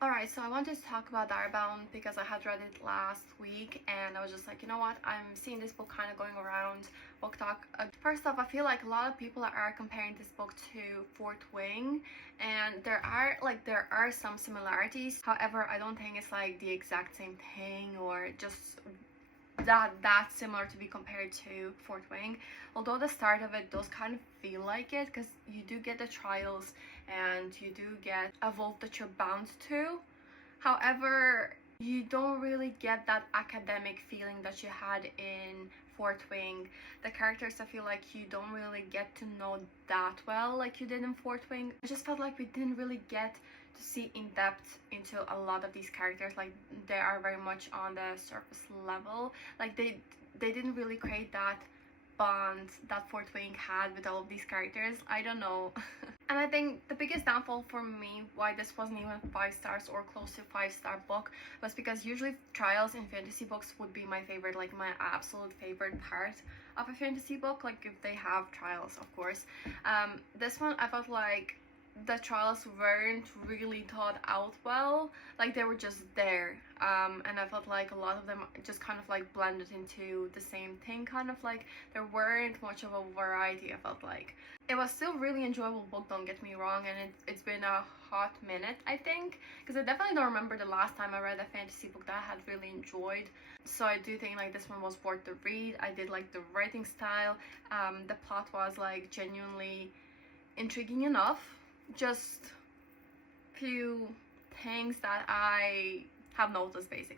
Alright, so I wanted to talk about Darbound because I had read it last week and I was just like, you know what, I'm seeing this book kind of going around Booktok. First off, I feel like a lot of people are comparing this book to Fourth Wing, and there are some similarities. However, I don't think it's like the exact same thing or just that similar to be compared to Fourth Wing, although the start of it does kind of feel like it because you do get the trials and you do get a vault that you're bound to. However, you don't really get that academic feeling that you had in Fourth Wing. The characters, I feel like you don't really get to know that well like you did in Fourth Wing. I just felt like we didn't really get to see in depth into a lot of these characters. Like, they are very much on the surface level. Like, they didn't really create that bond that Fourth Wing had with all of these characters. I don't know. And I think the biggest downfall for me why this wasn't even 5 stars or close to 5-star book was because usually trials in fantasy books would be my favorite, like my absolute favorite part of a fantasy book, like if they have trials, of course. This one, I felt like the trials weren't really thought out well. Like, they were just there, and I felt like a lot of them just kind of like blended into the same thing, kind of like there weren't much of a variety. I felt like it was still really enjoyable book, don't get me wrong, and it's been a hot minute, I think, because I definitely don't remember the last time I read a fantasy book that I had really enjoyed. So I do think like this one was worth the read. I did like the writing style. The plot was like genuinely intriguing enough. Just few things that I have noticed, basically.